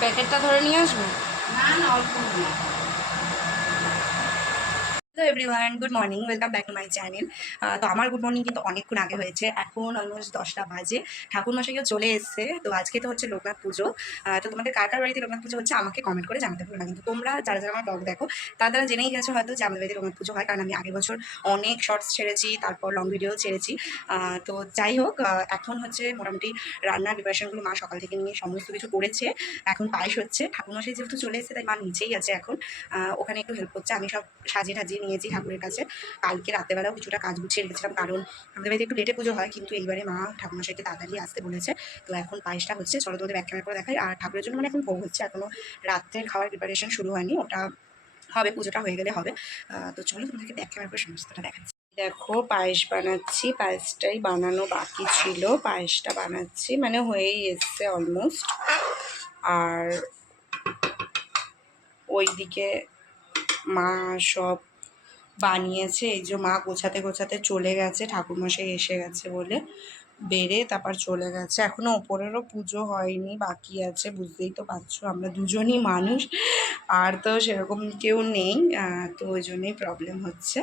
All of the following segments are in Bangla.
প্যাকেটটা ধরে নিয়ে আসবো। না না, অল্প না। Hello everyone, good morning, welcome back to my channel. তো আমার গুড মর্নিং কিন্তু অনেকক্ষণ আগে হয়েছে, এখন অলমোস্ট 10টা বাজে। ঠাকুরমশাইও চলে এসছে। তো আজকে তো হচ্ছে লোকনাথ পুজো। তো তোমাদের কার কার বাড়িতে লোকনাথ পুজো হচ্ছে আমাকে কমেন্ট করে জানাতে পারবে না, কিন্তু তোমরা যারা যারা আমার ব্লগ দেখো তারা জেনেই গেছো হয়তো যে আমাদের বাড়িতে লোকনাথ পুজো হয়, কারণ আমি আগের বছর অনেক শর্টস ছেড়েছি, তারপর লং ভিডিও ছেড়েছি। তো যাই হোক, এখন হচ্ছে মোটামুটি রান্নার প্রিপারেশনগুলো মা সকাল থেকে নিয়ে সমস্ত কিছু করেছে। এখন পায়েস হচ্ছে। ঠাকুরমশাই যেহেতু চলে এসেছে তাই মা নিচেই আছে এখন, ওখানে একটু হেল্প করছে। আমি সব সাজিয়ে টাজিয়ে নিয়েছি ঠাকুরের কাছে। কালকে রাত্রেবেলাও কিছুটা কাজ গুছিয়ে রেখেছিলাম, কারণ আমাদের বাড়িতে একটু লেটে পুজো হয়, কিন্তু এইবারে মা ঠাকুরমশাইকে তাড়াতাড়ি আসতে বলেছে। তো এখন পায়েসটা হচ্ছে, চলো তোমাদের ব্যাক ক্যামেরা করে দেখাই। আর ঠাকুরের জন্য মানে এখন ভোগ হচ্ছে, এখনও রাত্রের খাওয়ার প্রিপারেশন শুরু হয়নি, ওটা হবে, পুজোটা হয়ে গেলে হবে। তো চলো তোমাদেরকে ব্যাক ক্যামেরা করে সমস্তটা দেখাচ্ছি। দেখো পায়েস বানাচ্ছি, পায়েসটাই বানানো বাকি ছিল, পায়েসটা বানাচ্ছি, মানে হয়েই এসছে অলমোস্ট। আর ওইদিকে মা সব বানিয়েছে, এই যে মা গোছাতে গোছাতে চলে গেছে, ঠাকুরমশাই এসে গেছে বলে বেড়ে তারপর চলে গেছে। এখনো ওপরেরও পুজো হয়নি, বাকি আছে, বুঝতেই তো পারছো আমরা দুজনই মানুষ, আর তো সেরকম কেউ নেই, তো ওই জন্যই প্রবলেম হচ্ছে।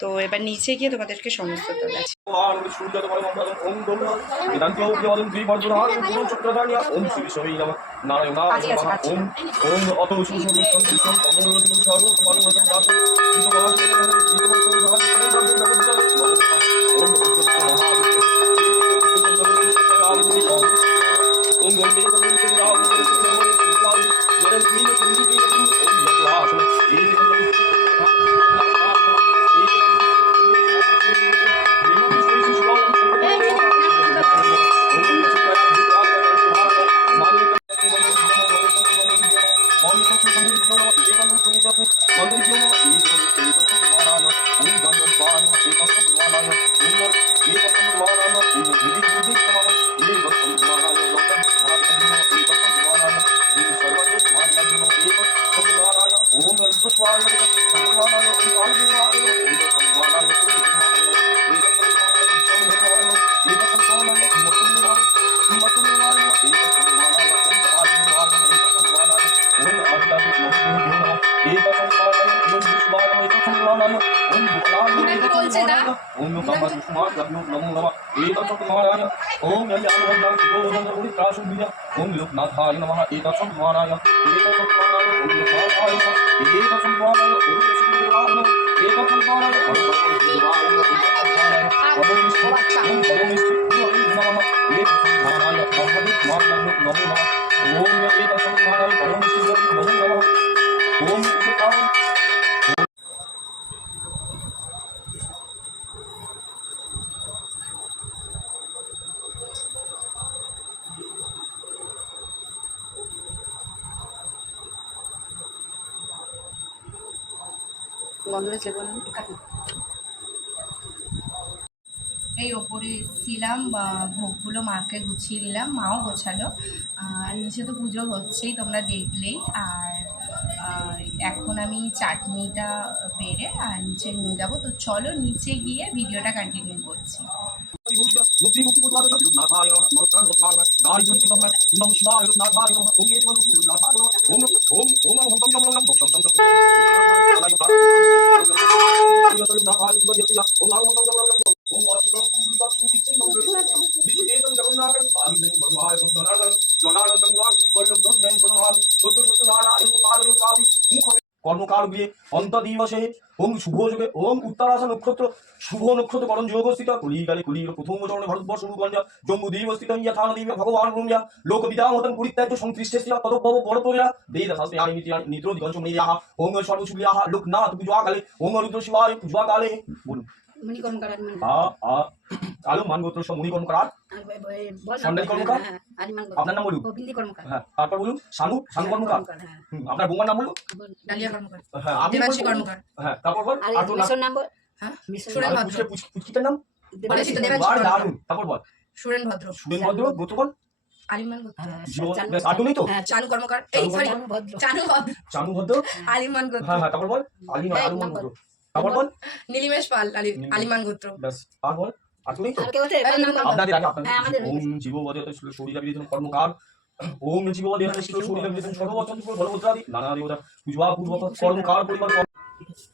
তো এবার নিচে গিয়ে তোমাদেরকে সমস্তটা দেখাচ্ছি। ओम लोकनाथाय नमः एतत्संवाराय एतत्संवाराय ओम लोकनाथाय नमः एतत्संवाराय ओम लोकनाथाय नमः एतत्संवाराय ओम लोकनाथाय नमः ओम परमेश्वर नमः एतत्संवाराय भगवती नमः ओम एतत्संवाराय परमेश्वर नमः ओम ईश्वराय এই ওপরে এসেছিলাম, ভোগগুলো মাকে গুছিয়ে দিলাম, মাও গোছালো। আর নিচে তো পুজো হচ্ছেই, তোমরা দেখলেই। আর এখন আমি চাটনিটা বেড়ে আর নিচে নিয়ে যাবো। তো চলো নিচে গিয়ে ভিডিওটা কন্টিনিউ করছি। কর্মকাল গিয়ে অন্ত দিবসে ওম শুভ যোগে ওম উত্তরাশা নক্ষত্র শুভ নক্ষত্র করণ যোগ স্থিত কুলিকালে কুলীর প্রথম চরণে ভারতবর্ষ গঞ্জা জম্মু দ্বীপ স্থিত ইয়া থানা দ্বীপ ভগবান রুমিয়া লোক বিদা মতন পরিত্যাজ্য সংশ্লিষ্টে তদভব বড়তোয়া বেদ শাস্ত্রে আইনি নিত্র দিগঞ্চ মেয়াহা ওম সর্বসুলিয়াহা লোকনাথ পূজাকালে ওম রুদ্র শিবায় পূজাকালে বলুন মনি কর্মকার আলো মানগোত্র সব মুনি কর্মকার সন্ন্যাসী কর্মকার। আপনার নাম বলুন। হ্যাঁ, তারপর বলুন শানু শানু কর্মকার। আপনার বৌমার নাম বলুন। ডালিয়া কর্মকার। হ্যাঁ, আমি কর্মকার। হ্যাঁ, তারপর বল আর তোর নাম বল। হ্যাঁ, সুরেন ভদ্র। পুচকিটার নাম দেবাশিস। দারুন। তারপর বল সুরেন ভদ্র। সুরেন ভদ্র গোত্র বল। আলিমান গোত্র। আর নেই তো। হ্যাঁ, চানু কর্মকার। এই সরি, চানু ভদ্র। চানু ভদ্র। আলিমান গোত্র। হ্যাঁ হ্যাঁ, তারপর বল আলিমান ভদ্র। তারপর বল নীলিমেশ পাল আলিমান গোত্র। ব্যাস আর বল আর তুই তো আর কেউ আছে? আপনাদের আগে আপনাদের হ্যাঁ, আমাদের ওম জীববদে শরীর বিদিন কর্মকার ওম জীববদে শরীর বিদিন সর্ববচন ধর্মত্রাদি নানা দেবতা পূজা পূর্বক কর্মকার পরিবার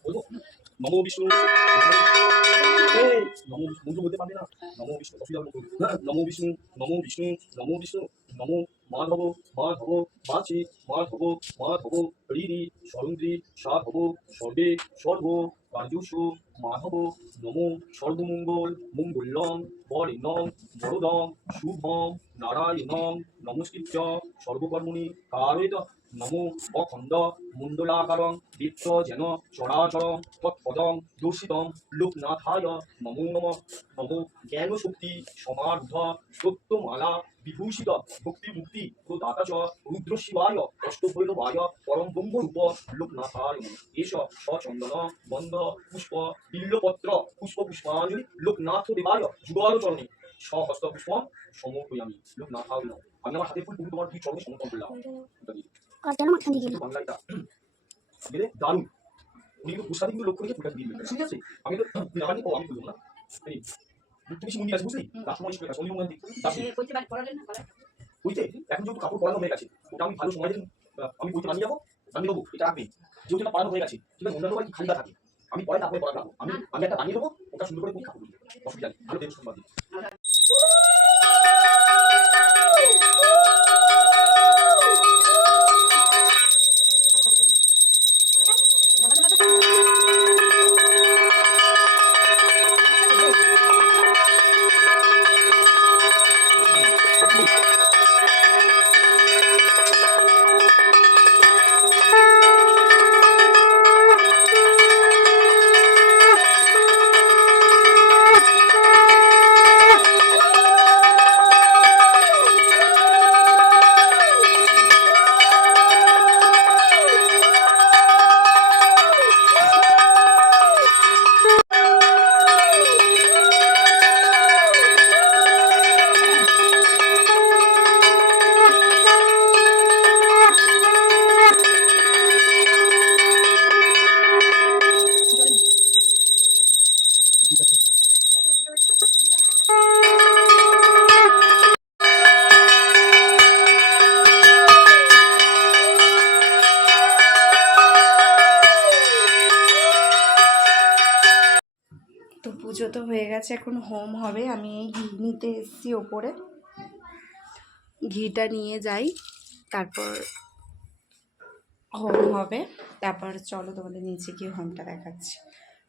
বলবো নমো বিষ্ণু এই নমো মন্ত্র বলতে পারবে না নমো বিষ্ণু অসুবিধা হলো নমো বিষ্ণু নমো বিষ্ণু নমো বিষ্ণু নমো মাধব মাধব মাছি মাধব মাধব হরিরি সরন্দ্রি সাধব সর্বে সর্ব কার্যুষু মাধব নমো সর্বমঙ্গল মঙ্গলম বরিণম বরদম শুভম নারায়ণম নমস্কৃত্য সর্বকর্মণি কারয়েত নমো অখণ্ড মণ্ডলাকারং দীপ্ত যেন চরাচরম তৎপদম দূষিতম লোকনাথায় নমো নমঃ নমো জ্ঞানশক্তি সমারুদ্ধ সত্যমালা বিভূষিত ভক্তি মুক্তি প্রদাতা চ রুদ্র শিবায় অষ্টভৈরবায় পরম ব্রহ্মরূপ লোকনাথায় নমঃ এষ সচন্দন বন্ধ পুষ্প বিল্লপত্র পুষ্প পুষ্পাঞ্জলি লোকনাথ দেবায় যুগল চরণে সহস্ত পুষ্প সমর্পয়ামি লোকনাথায় নমঃ। আমি আমার হাতে ফুল তুমি তোমার কি চরণে সমর্পণ করলাম বাংলাটা বুঝলে দারুণ উনি কিন্তু পুষ্পাদি কিন্তু লক্ষ্য রেখে ফুলটা দিয়ে দিলেন ঠিক আছে আমি তো আমার ও আমি বলবো না এই তুমি মুন্ডি আছে বুঝলি তার সময় স্কুলে কাছে মন্দির দাসি কইতে পারি পড়ালেন না পড়া। বুঝতে এখন যেহেতু কাপড় পরানো হয়ে গেছে ওটা আমি ভালো সময় দিন আমি বইতে বানিয়ে যাবো আমি দেবো এটা রাখবে যেহেতু এটা পরানো হয়ে গেছে ঠিক আছে অন্যান্য বাড়ি খালিদা থাকে আমি পরে তারপরে পড়া রাখবো আমি একটা বানিয়ে দেবো ওটা সুন্দর করে তুমি কাপড় দিবে অসুবিধা নেই ভালো দেবো সুন্দর দিই তো পুজো তো হয়ে গেছে, এখন হোম হবে। আমি এই ঘি নিতে এসেছি ওপরে, ঘিটা নিয়ে যাই, তারপর হোম হবে। তারপর চলো তোমাদের নিচে গিয়ে হোমটা দেখাচ্ছি।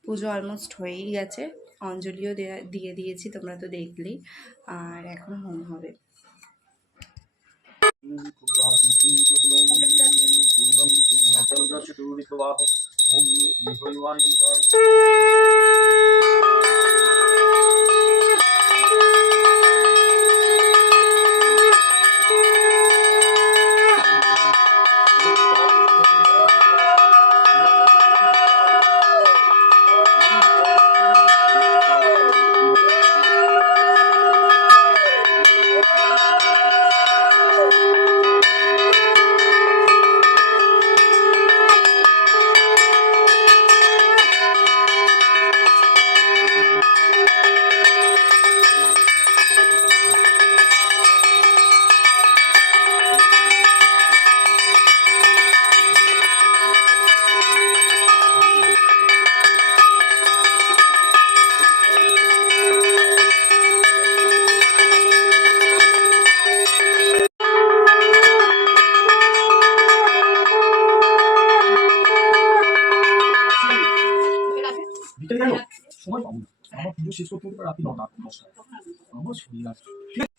পুজো অলমোস্ট হয়েই গেছে, অঞ্জলিও দিয়ে দিয়েছি, তোমরা তো দেখলেই। আর এখন হোম হবে। সময় পাবো না আমার পুজো শেষ করতে হতে রাত্রি 9টা 10টা আমার শরীর আছে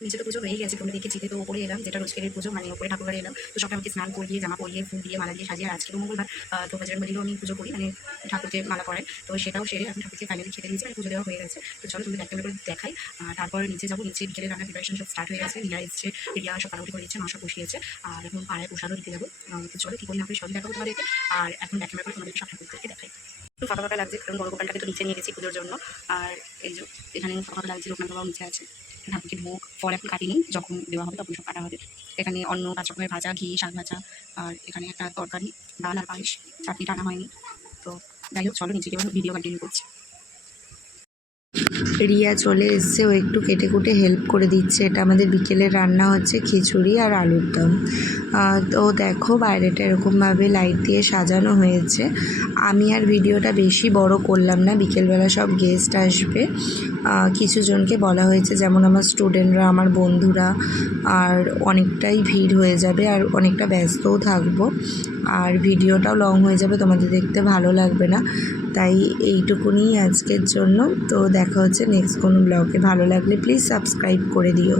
নিচে তো পুজো হয়ে গেছে, তোমরা দেখেছি। তো ওপরে এলাম, যেটা রোজকের পুজো, মানে ওপরে ঠাকুর বাড়ি এলাম। তো সকালে আমাকে স্নান করিয়ে, জামা পরিয়ে, ফুল দিয়ে, মালা দিয়ে সাজিয়ে, আজকে তো মঙ্গলবার, তো বজরংবলীরও আমি পুজো করি, মানে ঠাকুরকে মালা পরাই। তো সেটাও সেরে আমি ঠাকুরকে ফাইনালি খেতে দিয়েছি, মানে পুজো দেওয়া হয়ে গেছে। তো চলো তোমাদের একটা করে দেখাই। তারপর নিচে যাবো, নিচে বিকেলে রান্নার প্রিপারেশন সব স্টার্ট হয়ে গেছে। রিয়া এসছে, রিয়া সব কাটাকুটি করে দিচ্ছে, মা সব বসিয়েছে। আর এখন পাড়ায় প্রসাদও দিতে যাবো। তো চলো কী করি না করি সবই দেখাবো তোমাদেরকে। আর এখন এক ক্যামেরা করে তোমাদেরকে সব ঠাকুরদেরকে দেখাই। একটু ফাঁকা ফাঁকা লাগছে, কারণ বড় গোপালটাকে তো নিচে নিয়ে গেছি পুজোর জন্য। আর এই যে এখানে ফাঁকা ফাঁকা লাগছে, লোকনাথ বাবাও নিচে আছে। ঠাকুরকে ভোগ ফল এখন কাটিনি, যখন দেওয়া হবে তখন সব কাটা হবে। এখানে অন্য 5 রকমের ভাজা, ঘি, শাক ভাজা, আর এখানে একটা তরকারি, ডাল আর পায়েস, চাটনি টানা হয়নি। তো যাই হোক চলো নিচে গিয়ে ভিডিও কন্টিনিউ করছি। রিয়া চলে এসছে, ও একটু কেটে কুটে হেল্প করে দিচ্ছে। এটা আমাদের বিকেলের রান্না হচ্ছে খিচুড়ি আর আলুর দম। তো দেখো বাইরেটা এরকমভাবে লাইট দিয়ে সাজানো হয়েছে। আমি আর ভিডিওটা বেশি বড় করলাম না, বিকেলবেলা সব গেস্ট আসবে। কিছু জনকে বলা হয়েছে, যেমন আমার স্টুডেন্টরা, আমার বন্ধুরা, আর অনেকটাই ভিড় হয়ে যাবে আর অনেকটা ব্যস্তও থাকবো, আর ভিডিওটাও লং হয়ে যাবে, তোমাদের দেখতে ভালো লাগবে না। তাই এইটুকুনি আজকের জন্য। তো দেখা হচ্ছে নেক্সট কোনো ব্লগে। ভালো লাগলে প্লিজ সাবস্ক্রাইব করে দিও।